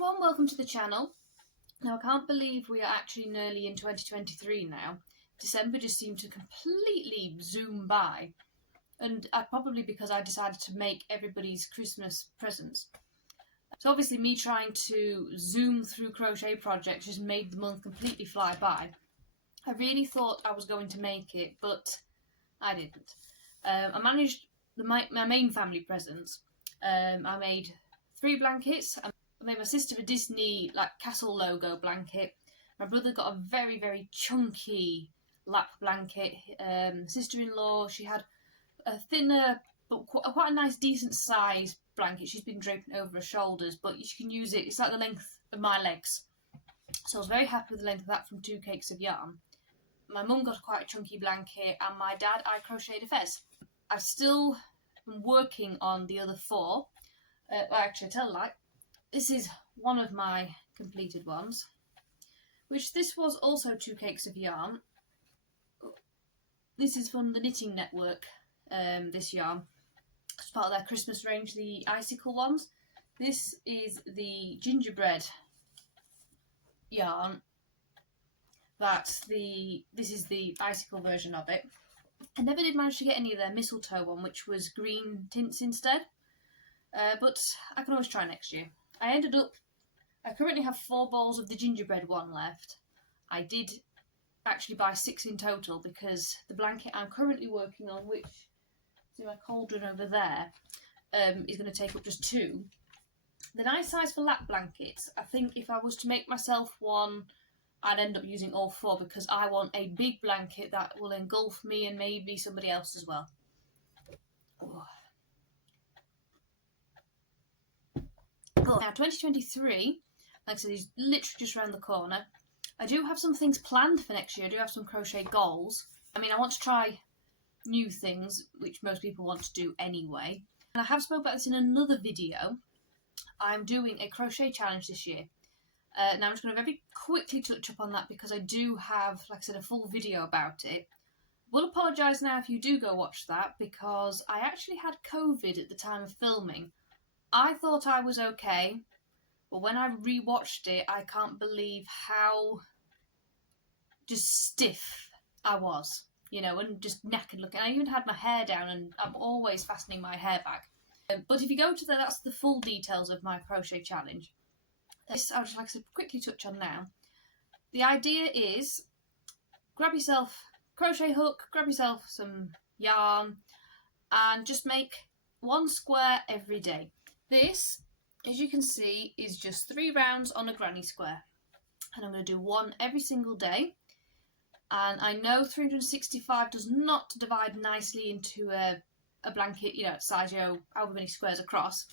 everyone, welcome to the channel. Now I can't believe we are actually nearly in 2023 now. December just seemed to completely zoom by, and probably because I decided to make everybody's Christmas presents. So obviously me trying to zoom through crochet projects just made the month completely fly by. I really thought I was going to make it, but I didn't. I managed my main family presents. I made 3 blankets. I made my sister a Disney castle logo blanket. My brother got a very chunky lap blanket. Sister-in-law, she had a thinner but quite a nice decent size blanket. She's been draping over her shoulders, but you can use it. It's like the length of my legs. So I was very happy with the length of that from 2 cakes of yarn. My mum got quite a chunky blanket, and my dad, I crocheted a fez. I still am working on the other 4. Actually, I tell a lie. This is one of my completed ones, which this was also 2 cakes of yarn. This is from the Knitting Network, this yarn. It's part of their Christmas range, the icicle ones. This is the gingerbread yarn. This is the icicle version of it. I never did manage to get any of their mistletoe one, which was green tints instead. But I can always try next year. I currently have 4 balls of the gingerbread one left. I did actually buy 6 in total because the blanket I'm currently working on, which is in my cauldron over there, is going to take up just 2. The nice size for lap blankets, I think if I was to make myself one, I'd end up using all 4 because I want a big blanket that will engulf me and maybe somebody else as well. Oh. Now 2023, like I said, is literally just around the corner. I do have some things planned for next year. I do have some crochet goals. I mean, I want to try new things, which most people want to do anyway. And I have spoken about this in another video. I'm doing a crochet challenge this year. Now I'm just going to very quickly touch up on that because I do have, like I said, a full video about it. I will apologise now if you do go watch that because I actually had COVID at the time of filming. I thought I was okay, but when I rewatched it, I can't believe how just stiff I was, you know, and just knackered looking. I even had my hair down, and I'm always fastening my hair back. But if you go to there, that's the full details of my crochet challenge. This I'll just like to quickly touch on now. The idea is grab yourself a crochet hook, grab yourself some yarn, and just make 1 square every day. This, as you can see, is just 3 rounds on a granny square. And I'm going to do 1 every single day. And I know 365 does not divide nicely into a blanket, you know, size, you know, however many squares across.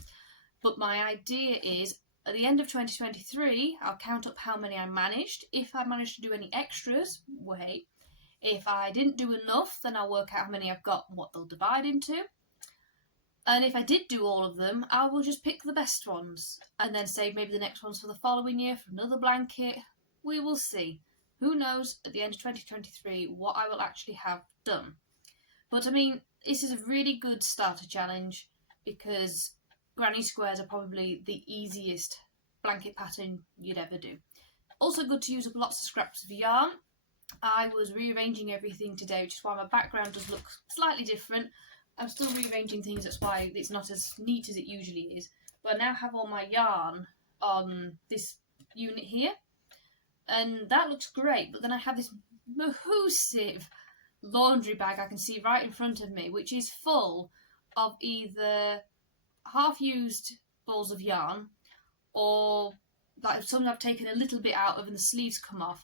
But my idea is, at the end of 2023, I'll count up how many I managed. If I managed to do any extras, wait. If I didn't do enough, then I'll work out how many I've got and what they'll divide into. And if I did do all of them, I will just pick the best ones and then save maybe the next ones for the following year for another blanket. We will see. Who knows at the end of 2023 what I will actually have done. But I mean, this is a really good starter challenge because granny squares are probably the easiest blanket pattern you'd ever do. Also good to use up lots of scraps of yarn. I was rearranging everything today, which is why my background does look slightly different. I'm still rearranging things, that's why it's not as neat as it usually is. But I now have all my yarn on this unit here. And that looks great, but then I have this massive laundry bag I can see right in front of me, which is full of either half-used balls of yarn or like some I've taken a little bit out of and the sleeves come off.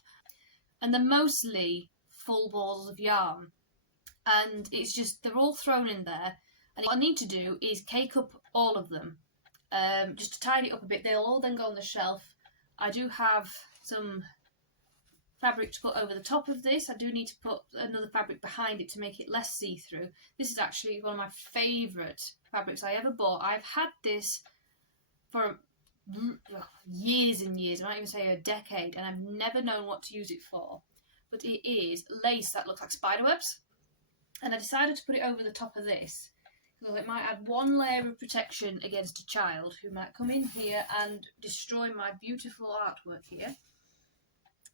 And they're mostly full balls of yarn. And it's just, they're all thrown in there. And what I need to do is cake up all of them, just to tidy it up a bit. They'll all then go on the shelf. I do have some fabric to put over the top of this. I do need to put another fabric behind it to make it less see-through. This is actually one of my favourite fabrics I ever bought. I've had this for years and years, I might even say a decade, and I've never known what to use it for. But it is lace that looks like spider webs. And I decided to put it over the top of this Well, it might add one layer of protection against a child who might come in here and destroy my beautiful artwork here.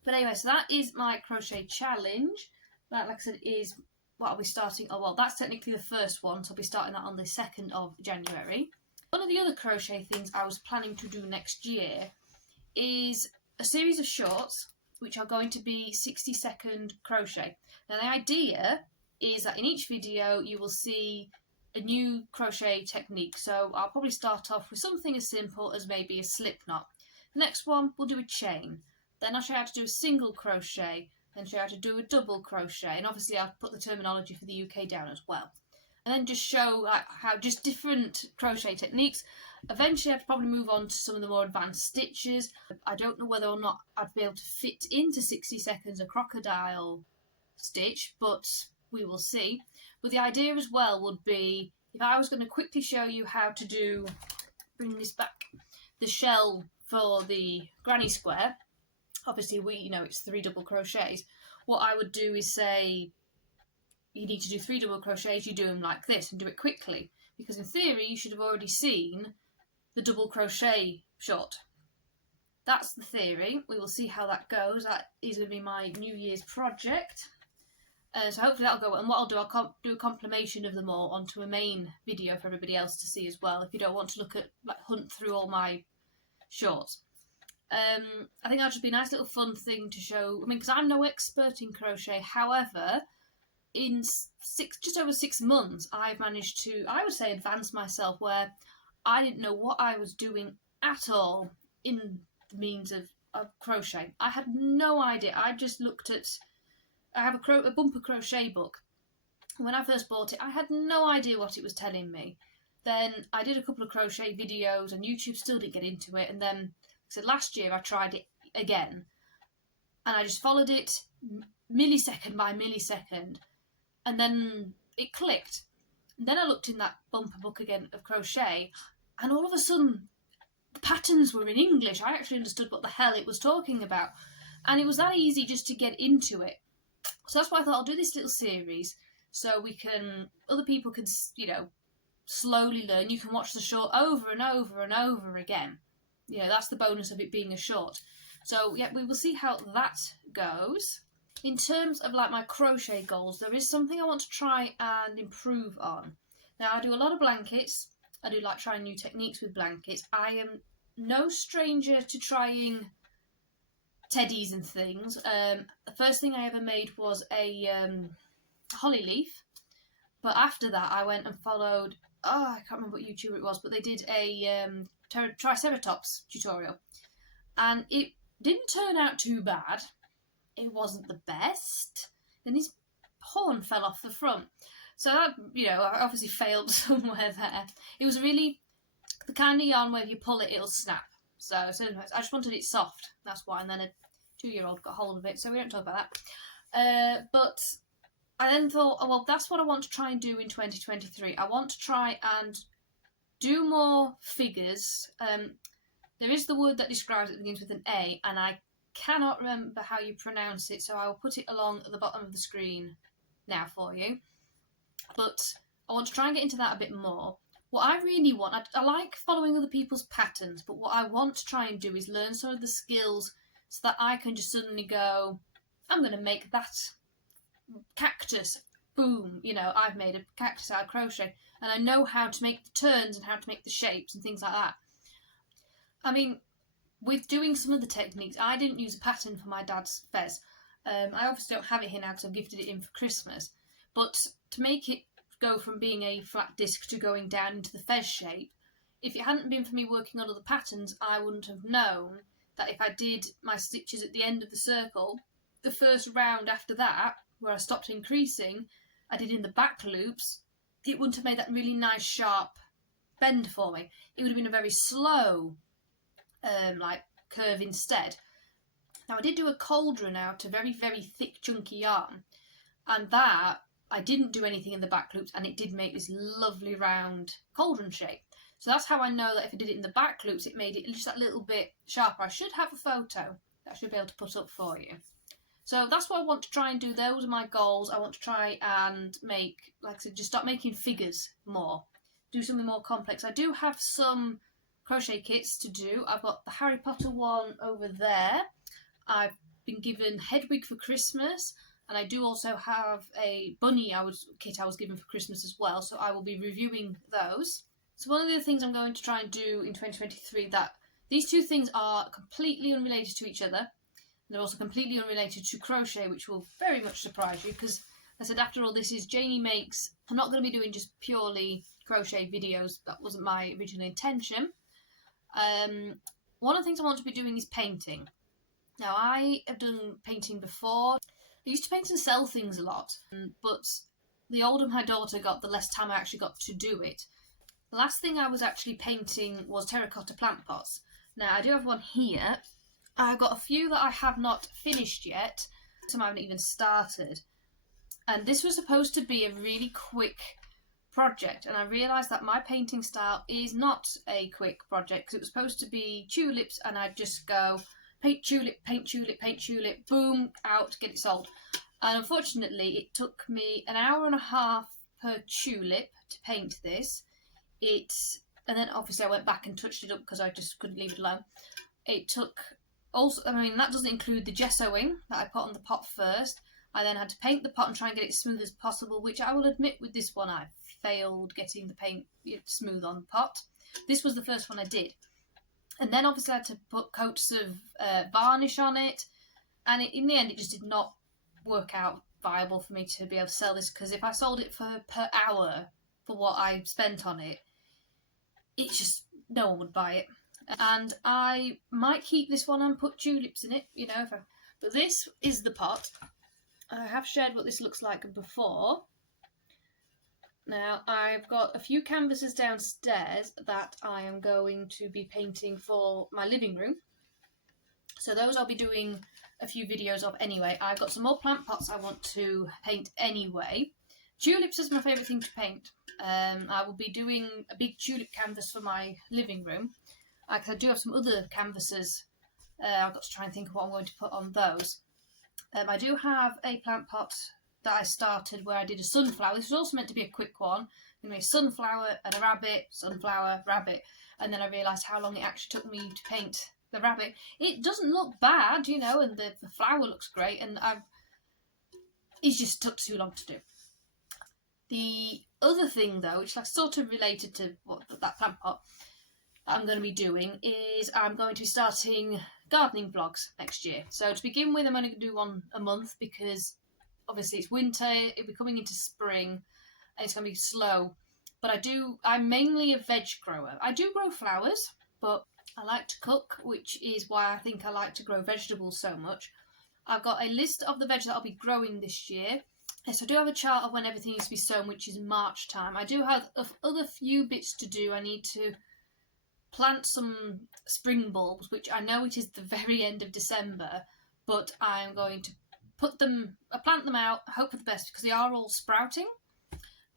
But anyway, so that is my crochet challenge. That, like I said, is what I'll be starting. Oh, well, that's technically the first one, so I'll be starting that on the 2nd of January. One of the other crochet things I was planning to do next year is a series of shorts, which are going to be 60-second crochet. Now, the idea is that in each video you will see a new crochet technique. So I'll probably start off with something as simple as maybe a slip knot. The next one, we'll do a chain. Then I'll show you how to do a single crochet, then show you how to do a double crochet, and obviously I'll put the terminology for the UK down as well. And then just show how just different crochet techniques. Eventually I'd probably move on to some of the more advanced stitches. I don't know whether or not I'd be able to fit into 60 seconds a crocodile stitch, but we will see. But the idea as well would be, if I was going to quickly show you how to do, bring this back, the shell for the granny square, obviously it's 3 double crochets. What I would do is say, you need to do 3 double crochets, you do them like this and do it quickly. Because in theory, you should have already seen the double crochet short. That's the theory. We will see how that goes. That is going to be my New Year's project. So hopefully that'll go. And what I'll do, I'll do a compilation of them all onto a main video for everybody else to see as well, if you don't want to look at, hunt through all my shorts. I think that'll just be a nice little fun thing to show. I mean, because I'm no expert in crochet. However, in just over 6 months, I've managed to, I would say, advance myself where I didn't know what I was doing at all in the means of crochet. I had no idea. I just looked at, I have a bumper crochet book. When I first bought it, I had no idea what it was telling me. Then I did a couple of crochet videos and YouTube, still didn't get into it. And then, like I said, last year I tried it again. And I just followed it millisecond by millisecond. And then it clicked. And then I looked in that bumper book again of crochet, and all of a sudden the patterns were in English. I actually understood what the hell it was talking about. And it was that easy just to get into it. So that's why I thought I'll do this little series so other people can, slowly learn. You can watch the short over and over and over again. That's the bonus of it being a short. So yeah, we will see how that goes. In terms of my crochet goals, there is something I want to try and improve on. Now, I do a lot of blankets. I do like trying new techniques with blankets. I am no stranger to trying teddies and things. The first thing I ever made was a holly leaf. But after that, I went and followed, I can't remember what YouTuber it was, but they did a Triceratops tutorial. And it didn't turn out too bad. It wasn't the best. Then his horn fell off the front. So that, I obviously failed somewhere there. It was really the kind of yarn where if you pull it, it'll snap. So I just wanted it soft. That's why. And then a 2-year-old got hold of it. So we don't talk about that. But I then thought, well, that's what I want to try and do in 2023. I want to try and do more figures. There is the word that describes it that begins with an A, and I cannot remember how you pronounce it, so I will put it along at the bottom of the screen now for you. But I want to try and get into that a bit more. What I really want, I like following other people's patterns, but what I want to try and do is learn some of the skills so that I can just suddenly go, I'm going to make that cactus. Boom, I've made a cactus out of crochet, and I know how to make the turns and how to make the shapes and things like that. I mean, with doing some of the techniques, I didn't use a pattern for my dad's fez. I obviously don't have it here now because I've gifted it in for Christmas. But to make it go from being a flat disc to going down into the fez shape, if it hadn't been for me working on other patterns, I wouldn't have known that if I did my stitches at the end of the circle, the first round after that, where I stopped increasing, I did in the back loops, it wouldn't have made that really nice sharp bend for me. It would have been a very slow curve instead. Now I did do a cauldron out of very, very thick chunky yarn, and that I didn't do anything in the back loops, and it did make this lovely round cauldron shape. So that's how I know that if I did it in the back loops, it made it just that little bit sharper. I should have a photo that I should be able to put up for you. So that's what I want to try and do. Those are my goals. I want to try and make, like I said, just start making figures more. do something more complex. I do have some crochet kits to do. I've got the Harry Potter one over there. I've been given Hedwig for Christmas, and I do also have a bunny kit I was given for Christmas as well, so I will be reviewing those. So one of the things I'm going to try and do in 2023, that these two things are completely unrelated to each other. They're also completely unrelated to crochet, which will very much surprise you, because I said after all this is Janie Makes. I'm not going to be doing just purely crochet videos. That wasn't my original intention. One of the things I want to be doing is painting. Now, I have done painting before. I used to paint and sell things a lot, but the older my daughter got, the less time I actually got to do it. The last thing I was actually painting was terracotta plant pots. Now, I do have one here. I've got a few that I have not finished yet. Some I haven't even started. And this was supposed to be a really quick project, and I realised that my painting style is not a quick project, because it was supposed to be tulips, and I'd just go paint tulip, paint tulip, paint tulip, boom, out, get it sold. And unfortunately, it took me an hour and a half per tulip to paint this. And then obviously I went back and touched it up because I just couldn't leave it alone. It took also, I mean, that doesn't include the gessoing that I put on the pot first. I then had to paint the pot and try and get it as smooth as possible, which I will admit with this one I failed getting the paint smooth on the pot. This was the first one I did. And then obviously I had to put coats of varnish on it. And in the end, it just did not work out viable for me to be able to sell this, because if I sold it per hour for what I spent on it, it's just, no one would buy it. And I might keep this one and put tulips in it, but this is the pot. I have shared what this looks like before. Now, I've got a few canvases downstairs that I am going to be painting for my living room. So those I'll be doing a few videos of anyway. I've got some more plant pots I want to paint anyway. Tulips is my favourite thing to paint. I will be doing a big tulip canvas for my living room. I do have some other canvases. I've got to try and think of what I'm going to put on those. I do have a plant pot that I started where I did a sunflower. This was also meant to be a quick one. Going to be a sunflower and a rabbit, sunflower, rabbit. And then I realised how long it actually took me to paint the rabbit. It doesn't look bad, and the flower looks great. And it just took too long to do. The other thing, though, which is sort of related to that plant pot I'm going to be doing, is I'm going to be starting gardening vlogs next year. So to begin with, I'm only going to do one a month because obviously it's winter, it'll be coming into spring, and it's going to be slow. But I'm mainly a veg grower. I do grow flowers, but I like to cook, which is why I think I like to grow vegetables so much. I've got a list of the veg that I'll be growing this year. Yes, I do have a chart of when everything needs to be sown, which is March time. I do have other few bits to do. I need to plant some spring bulbs, which I know it is the very end of December, but I'm going to plant them out, hope for the best, because they are all sprouting.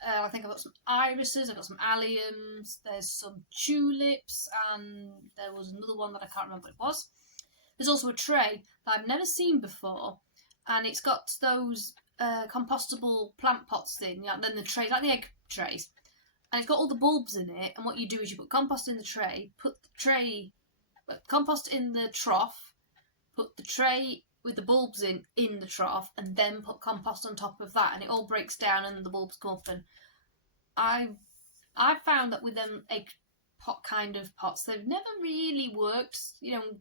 I think I've got some irises, I've got some alliums, there's some tulips, and there was another one that I can't remember what it was. There's also a tray that I've never seen before, and it's got those compostable plant pots thing, then the trays, like the egg trays, and it's got all the bulbs in it. And what you do is you put compost in the tray, put compost in the trough, put the tray with the bulbs in the trough, and then put compost on top of that, and it all breaks down and the bulbs come up. And I've found that with them egg pot kind of pots, they've never really worked,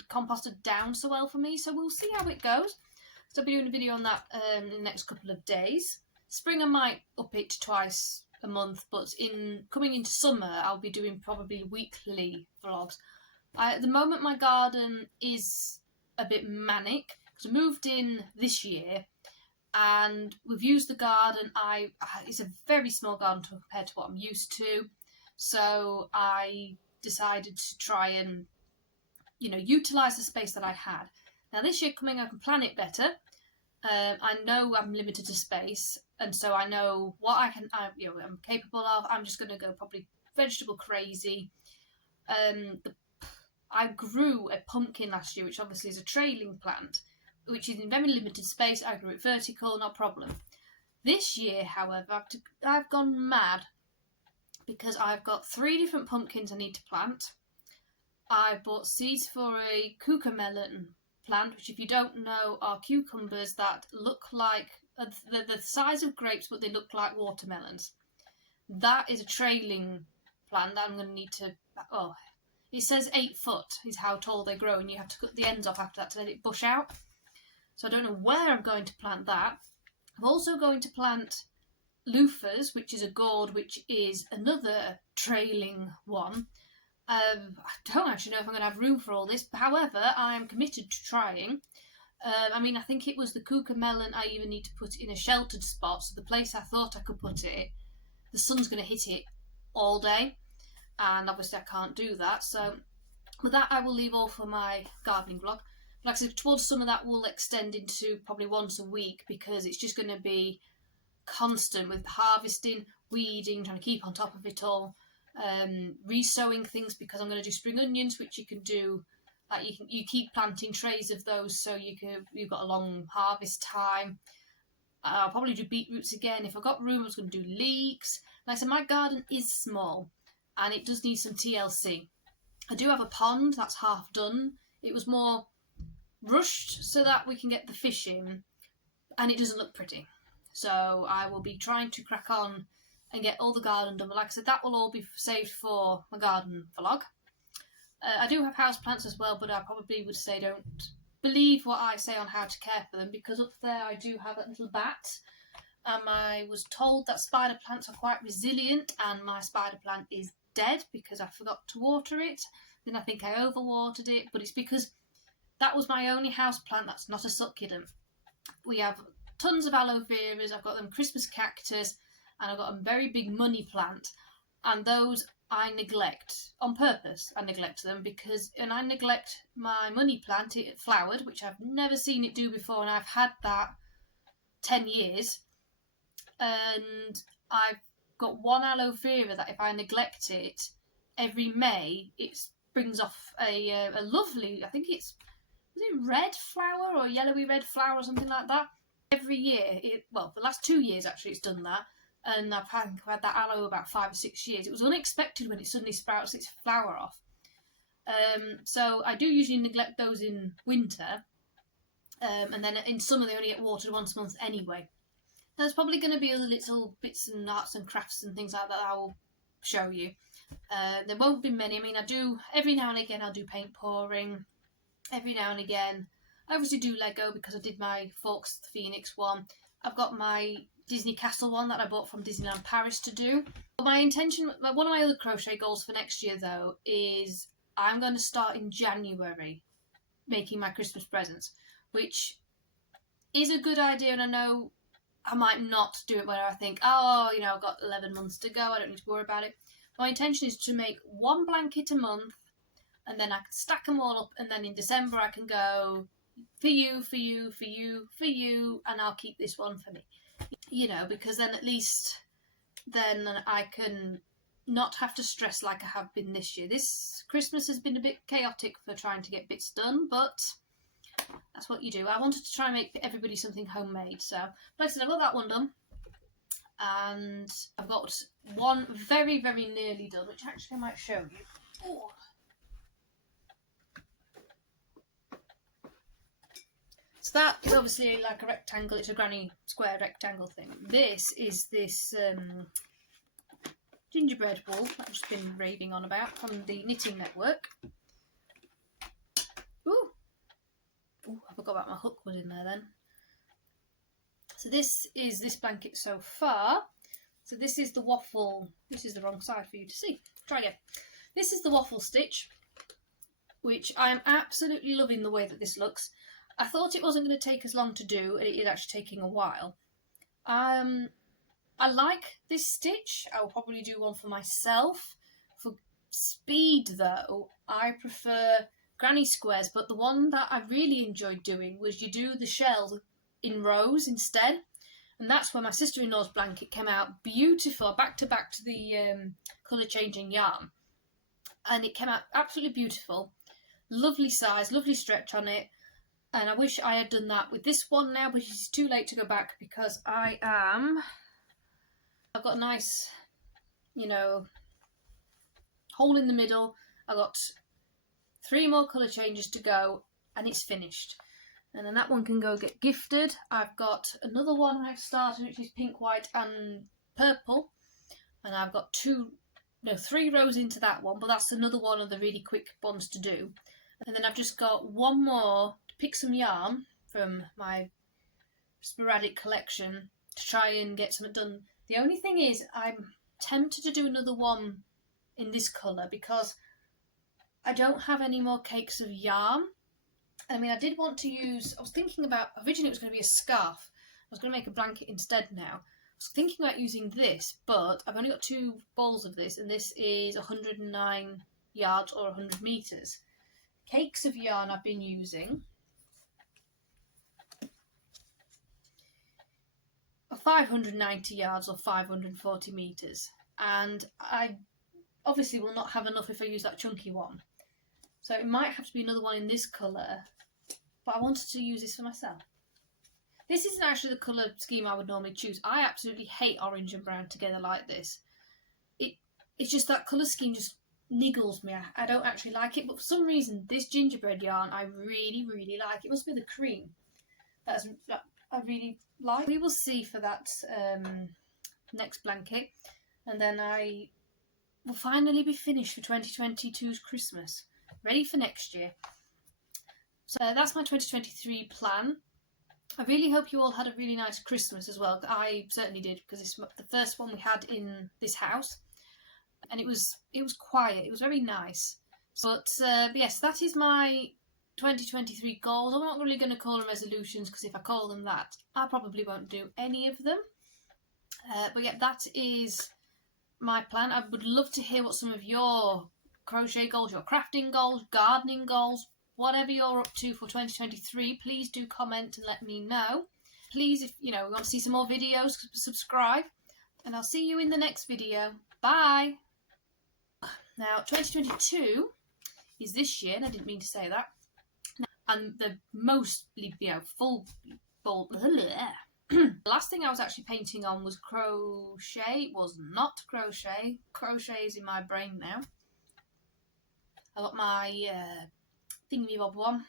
composted down so well for me. So we'll see how it goes. So I'll be doing a video on that in the next couple of days. Spring I might up it to twice a month, but coming into summer I'll be doing probably weekly vlogs. At the moment my garden is a bit manic because I moved in this year and we've used the garden. It's a very small garden compared to what I'm used to, so I decided to try and utilise the space that I had. Now this year coming I can plan it better. I know I'm limited to space, and so I know what I'm capable of. I'm just going to go probably vegetable crazy. I grew a pumpkin last year, which obviously is a trailing plant, which is in very limited space. I grew it vertical, no problem. This year, however, I've gone mad because I've got 3 different pumpkins I need to plant. I bought seeds for a cucamelon plant, which if you don't know are cucumbers that look like, they're the size of grapes but they look like watermelons. That is a trailing plant that I'm going to need to, it says 8 foot is how tall they grow, and you have to cut the ends off after that to let it bush out. So I don't know where I'm going to plant that. I'm also going to plant loofahs, which is a gourd, which is another trailing one. I don't actually know if I'm going to have room for all this, however, I am committed to trying. I think it was the cucamelon I even need to put in a sheltered spot, so the place I thought I could put it, the sun's going to hit it all day, and obviously I can't do that, so with that I will leave all for my gardening vlog. Like I said, towards summer that will extend into probably once a week, because it's just going to be constant with harvesting, weeding, trying to keep on top of it all, re-sowing things, because I'm going to do spring onions, which you can do, like you keep planting trays of those, so you've got a long harvest time. I'll probably do beetroots again. If I've got room, I was going to do leeks. Like I said, my garden is small and it does need some TLC. I do have a pond that's half done. It was more rushed so that we can get the fish in, and it doesn't look pretty. So I will be trying to crack on and get all the garden done. But like I said, that will all be saved for my garden vlog. I do have houseplants as well, but I probably would say don't believe what I say on how to care for them, because up there I do have a little bat, and I was told that spider plants are quite resilient, and my spider plant is dead because I forgot to water it. Then I think I overwatered it, but it's because that was my only house plant that's not a succulent. We have tons of aloe veras, I've got them Christmas cactus, and I've got a very big money plant, and those I neglect on purpose. I neglect them because when I neglect my money plant, it flowered, which I've never seen it do before, and I've had that 10 years. And I've got one aloe vera that if I neglect it, every May it brings off a lovely, I think is it red flower or yellowy red flower or something like that. Every year, the last 2 years actually it's done that. And I've had that aloe about 5 or 6 years. It was unexpected when it suddenly sprouts its flower off. So I do usually neglect those in winter, and then in summer they only get watered once a month anyway. There's probably going to be other little bits and arts and crafts and things like that I will show you. There won't be many. I do every now and again. I'll do paint pouring. Every now and again, I obviously do Lego because I did my Forks the Phoenix one. I've got my Disney Castle one that I bought from Disneyland Paris to do. But my intention, one of my other crochet goals for next year though, is I'm going to start in January making my Christmas presents, which is a good idea, and I know I might not do it where I think, I've got 11 months to go, I don't need to worry about it. My intention is to make one blanket a month, and then I can stack them all up, and then in December I can go for you, for you, for you, for you, and I'll keep this one for me. Because then at least then I can not have to stress like I have been this year. This Christmas has been a bit chaotic for trying to get bits done, but that's what you do. I wanted to try and make for everybody something homemade. So, like I said, I've got that one done. And I've got one very, very nearly done, which actually I might show you. Oh. So that is obviously like a rectangle, it's a granny square rectangle thing. This is this gingerbread wool that I've just been raving on about from the Knitting Network. Ooh, I forgot about my hook was in there then. So this is this blanket so far. So this is the waffle, this is the wrong side for you to see. Try again. This is the waffle stitch, which I am absolutely loving the way that this looks. I thought it wasn't going to take as long to do, and it is actually taking a while. I like this stitch. I will probably do one for myself. For speed though, I prefer granny squares, but the one that I really enjoyed doing was you do the shell in rows instead, and that's where my sister-in-law's blanket came out beautiful, back to the colour changing yarn, and it came out absolutely beautiful. Lovely size, lovely stretch on it. And I wish I had done that with this one now, but it's too late to go back because I've got a nice, hole in the middle. I've got 3 more colour changes to go and it's finished. And then that one can go get gifted. I've got another one I've started which is pink, white and purple. And I've got 3 rows into that one, but that's another one of the really quick ones to do. And then I've just got one more to pick some yarn from my sporadic collection to try and get something done. The only thing is I'm tempted to do another one in this colour because I don't have any more cakes of yarn. I mean, I did want to use, I was thinking about, originally it was going to be a scarf. I was going to make a blanket instead now. I was thinking about using this, but I've only got 2 balls of this, and this is 109 yards or 100 metres. Cakes of yarn I've been using are 590 yards or 540 metres, and I obviously will not have enough if I use that chunky one. So it might have to be another one in this colour, but I wanted to use this for myself. This isn't actually the colour scheme I would normally choose. I absolutely hate orange and brown together like this. It's just that colour scheme just niggles me. I don't actually like it, but for some reason this gingerbread yarn I really, really like. It must be the cream that I really like. We will see for that next blanket, and then I will finally be finished for 2022's Christmas, ready for next year. So that's my 2023 plan. I really hope you all had a really nice Christmas as well. I certainly did, because it's the first one we had in this house, and it was quiet. It was very nice. But yes, that is my 2023 goals. I'm not really going to call them resolutions, because if I call them that, I probably won't do any of them. But yeah, that is my plan. I would love to hear what some of your crochet goals, your crafting goals, gardening goals, whatever you're up to for 2023, please do comment and let me know. Please, if you want to see some more videos, subscribe, and I'll see you in the next video. Bye! Now, 2022 is this year, and I didn't mean to say that, and the most, full ball. The last thing I was actually painting on was crochet. It was not crochet. Crochet is in my brain now. I got my thingy bob one.